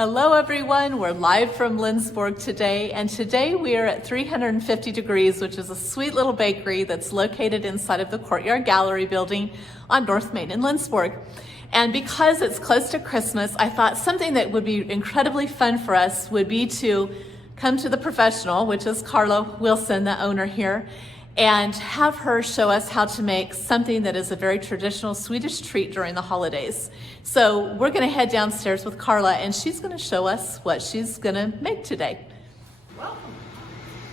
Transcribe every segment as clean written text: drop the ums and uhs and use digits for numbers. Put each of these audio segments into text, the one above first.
Hello everyone, we're live from Lindsborg today, and today we are at 350 Degrees, which is a sweet little bakery that's located inside of the Courtyard Gallery building on North Main in Lindsborg. And because it's close to Christmas, I thought something that would be incredibly fun for us would be to come to the professional, which is Carla Wison, the owner here, and have her show us how to make something that is a very traditional Swedish treat during the holidays. So we're gonna head downstairs with Carla and she's gonna show us what she's gonna make today. Welcome.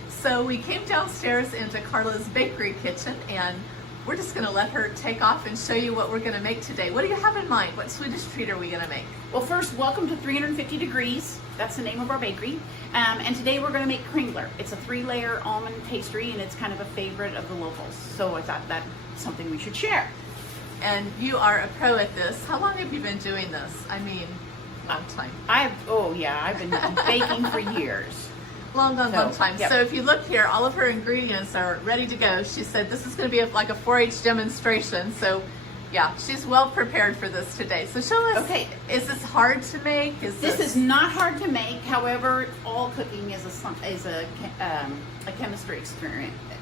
So we came downstairs into Carla's bakery kitchen and we're just gonna let her take off and show you what we're gonna make today. What do you have in mind? What Swedish treat are we gonna make? Well, first, welcome to 350 Degrees. That's the name of our bakery. And today we're gonna make Kringler. It's a 3-layer almond pastry and it's kind of a favorite of the locals. So I thought that's something we should share. And you are a pro at this. How long have you been doing this? I mean, long time. I've been baking for years. Long time. Yep. So if you look here, all of her ingredients are ready to go. She said this is going to be like a 4-H demonstration. So yeah, she's well prepared for this today. So show us, Okay. Is this hard to make? This is not hard to make. However, all cooking is a chemistry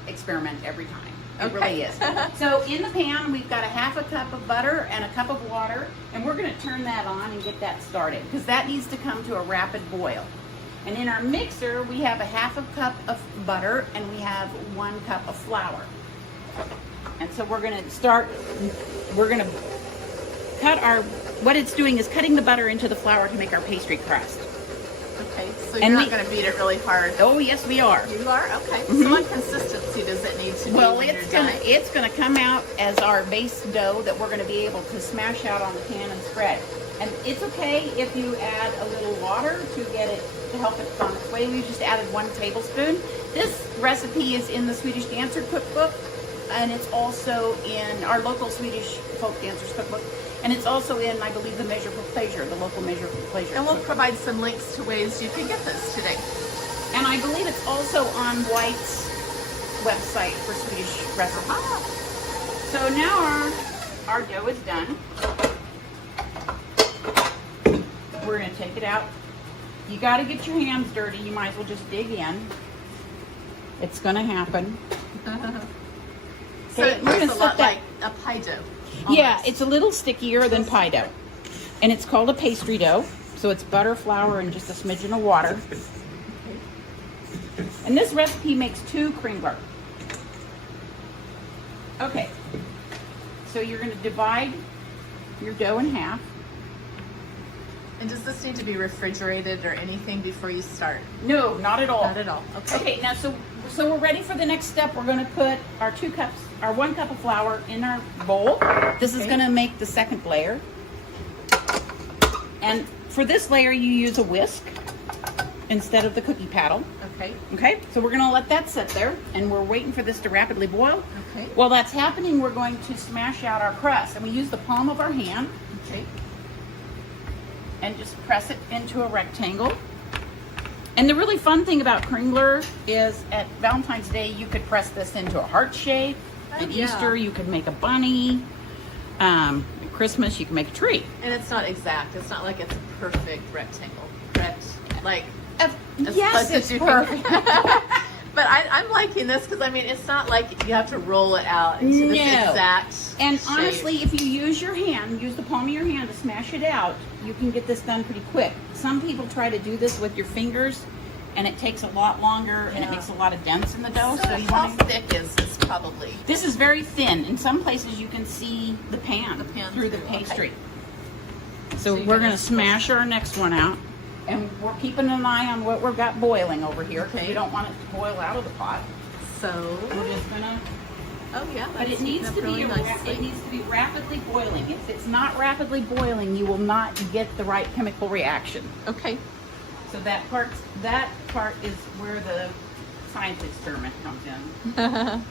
experiment every time. It really is. So in the pan, we've got a ½ cup of butter and a cup of water, and we're going to turn that on and get that started because that needs to come to a rapid boil. And in our mixer, we have a ½ cup of butter and we have 1 cup of flour. And so we're going to cut what it's doing is cutting the butter into the flour to make our pastry crust. Okay, so you're not going to beat it really hard. Oh, yes, we are. You are? Okay. So what consistency does it need to be? Well, when it's gonna come out as our base dough that we're gonna be able to smash out on the pan and spread. And it's okay if you add a little water to help it on its way. We just added 1 tablespoon. This recipe is in the Swedish Dancer Cookbook, and it's also in our local Swedish Folk Dancers Cookbook, and it's also in, I believe, the Measure for Pleasure, the local Measure for Pleasure. And we'll provide some links to ways you can get this today. And I believe it's also on White's website for Swedish recipes. So now our dough is done. We're going to take it out. You got to get your hands dirty. You might as well just dig in. It's going to happen. So it looks a lot like a pie dough. Yeah, Almost. it's a little stickier than pie dough. And it's called a pastry dough. So it's butter, flour, and just a smidgen of water. And this recipe makes 2 Kringler. Okay, so you're going to divide your dough in half. And does this need to be refrigerated or anything before you start? No, not at all. Not at all. Okay. Okay, now so we're ready for the next step. We're going to put our 1 cup of flour in our bowl. This is going to make the second layer. And for this layer, you use a whisk instead of the cookie paddle. Okay. Okay, so we're going to let that sit there, and we're waiting for this to rapidly boil. Okay. While that's happening, we're going to smash out our crust, and we use the palm of our hand. Okay. And just press it into a rectangle. And the really fun thing about Kringler is at Valentine's Day, you could press this into a heart shape. At Easter, you could make a bunny. At Christmas, you can make a tree. And it's not exact. It's not like it's a perfect rectangle. Yes, it's perfect. But I'm liking this because, I mean, it's not like you have to roll it out into this exact And shape. honestly, if you use your hand, use the palm of your hand to smash it out, you can get this done pretty quick. Some people try to do this with your fingers, and it takes a lot longer, and it makes a lot of dents in the dough. So how thick is this probably? This is very thin. In some places, you can see the pan through the pastry. Okay. So we're going to smash our next one out. And we're keeping an eye on what we've got boiling over here because we don't want it to boil out of the pot. So we're just gonna. Oh yeah, But it needs to be rapidly boiling. If it's not rapidly boiling, you will not get the right chemical reaction. Okay. So that part is where the science experiment comes in.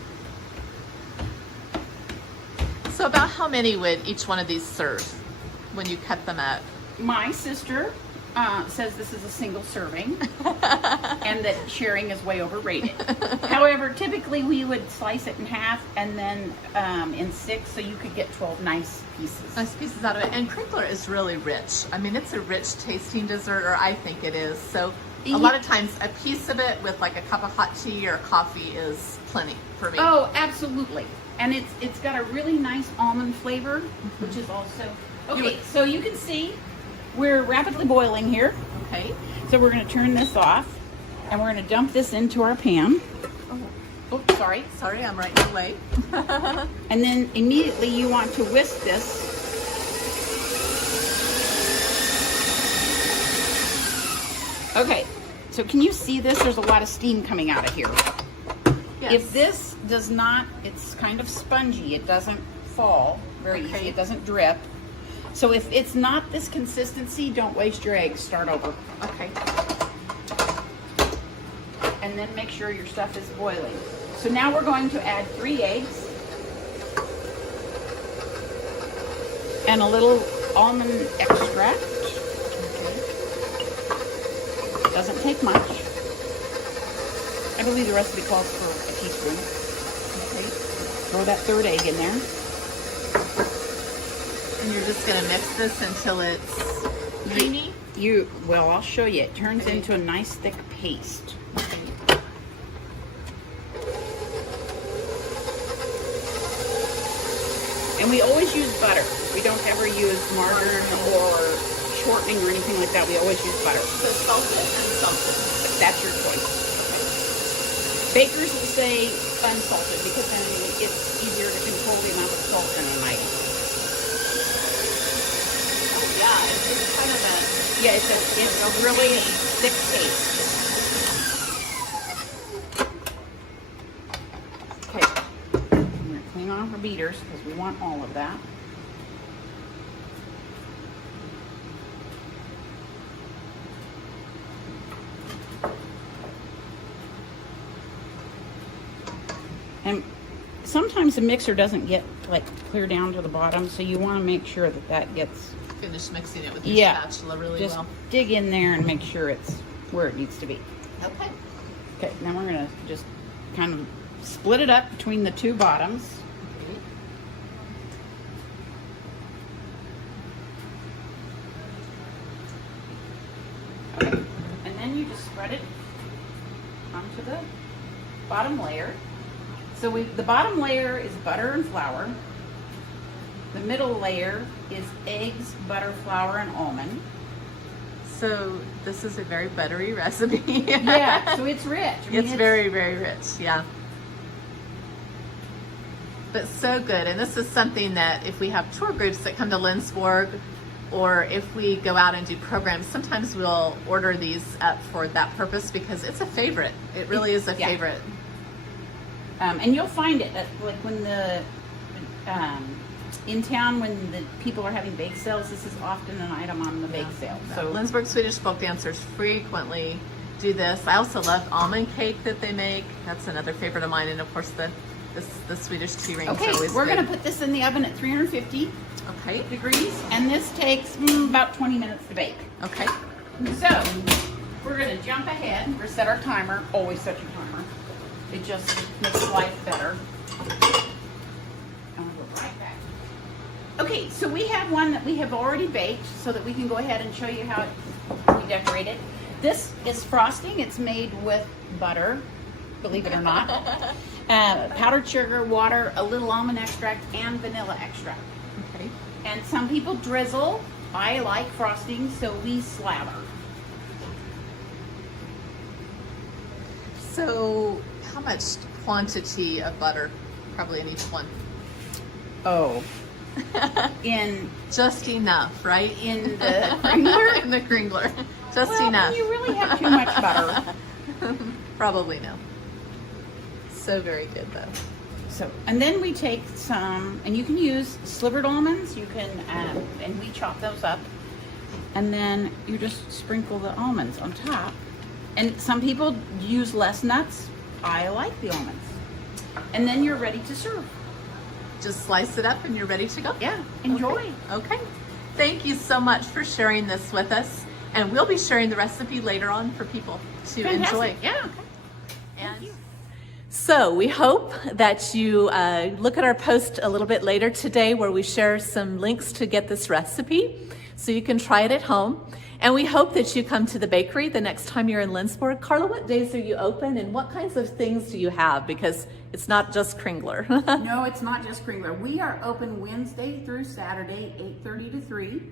So about how many would each one of these serve when you cut them up? My sister says this is a single serving. and that sharing is way overrated. However, typically we would slice it in half and then in 6, so you could get 12 nice pieces. Nice pieces out of it. And Kringler is really rich. I mean, it's a rich tasting dessert, or I think it is. So a lot of times a piece of it with like a cup of hot tea or coffee is plenty for me. Oh, absolutely. And it's got a really nice almond flavor, which is also... Okay, so you can see we're rapidly boiling here. Okay. So we're going to turn this off, and we're going to dump this into our pan. Oh, sorry. Sorry, I'm right in your way. And then immediately you want to whisk this. Okay, so can you see this? There's a lot of steam coming out of here. Yes. If this does not, it's kind of spongy. It doesn't fall very easy. It doesn't drip. So if it's not this consistency, don't waste your eggs. Start over. Okay. And then make sure your stuff is boiling. So now we're going to add 3 eggs and a little almond extract. Okay. Doesn't take much. I believe the recipe calls for a teaspoon. Okay. Throw that 3rd egg in there. And you're just going to mix this until it's creamy? Well, I'll show you. It turns into a nice thick paste. And we always use butter. We don't ever use margarine or shortening or anything like that. We always use butter. So salted and salted. But that's your choice. Bakers will say unsalted because then it's easier to control the amount of salt in an item. Yeah, it's just kind of it's a really thick paste. Okay, I'm going to clean off our beaters because we want all of that. And sometimes the mixer doesn't get like clear down to the bottom, so you want to make sure that that gets... Finish mixing it with your spatula really just well. dig in there and make sure it's where it needs to be. Okay. Okay, now we're going to just kind of split it up between the 2 bottoms. Okay, and then you just spread it onto the bottom layer. So the bottom layer is butter and flour. The middle layer is eggs, butter, flour, and almond. So this is a very buttery recipe. Yeah, so it's rich. I mean, it's very, very rich, yeah. But so good. And this is something that if we have tour groups that come to Lindsborg, or if we go out and do programs, sometimes we'll order these up for that purpose because it's a favorite. It really is a favorite. And you'll find it at, like when the in town, when the people are having bake sales, this is often an item on the bake sale. So Lindsborg Swedish folk dancers frequently do this. I also love almond cake that they make. That's another favorite of mine. And of course the Swedish tea rings are always we're good. going to put this in the oven at 350 degrees, and this takes about 20 minutes to bake. Okay. So we're going to jump ahead, reset our timer. Always set your timer. It just makes life better. And we'll go right back. Okay, so we have one that we have already baked so that we can go ahead and show you how we decorate it. This is frosting. It's made with butter, believe it or not. Powdered sugar, water, a little almond extract, and vanilla extract. Okay. And some people drizzle. I like frosting, so we slather. So how much quantity of butter probably in each one? Oh. In just enough, right? In the Kringler? In the Kringler. Just well, enough. You really have too much butter. Probably no. So very good though. So, and then we take some, and you can use slivered almonds. You can, and we chop those up, and then you just sprinkle the almonds on top. And some people use less nuts. I like the almonds. And then you're ready to serve. Just slice it up and you're ready to go. Yeah, enjoy. Okay. Thank you so much for sharing this with us. And we'll be sharing the recipe later on for people to enjoy. Fantastic. Yeah. And so we hope that you look at our post a little bit later today where we share some links to get this recipe so you can try it at home. And we hope that you come to the bakery the next time you're in Lindsborg. Carla, what days are you open and what kinds of things do you have? Because it's not just Kringler. No, it's not just Kringler. We are open Wednesday through Saturday, 8:30 to 3.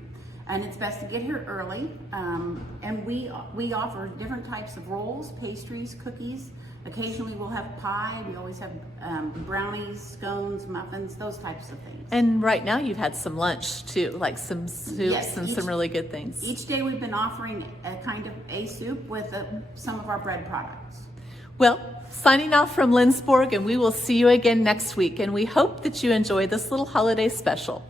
And it's best to get here early. And we offer different types of rolls, pastries, cookies. Occasionally we'll have pie. We always have brownies, scones, muffins, those types of things. And right now you've had some lunch too, like some soups. Yes, and some really good things. Each day we've been offering a kind of a soup with some of our bread products. Well, signing off from Lindsborg, and we will see you again next week. And we hope that you enjoy this little holiday special.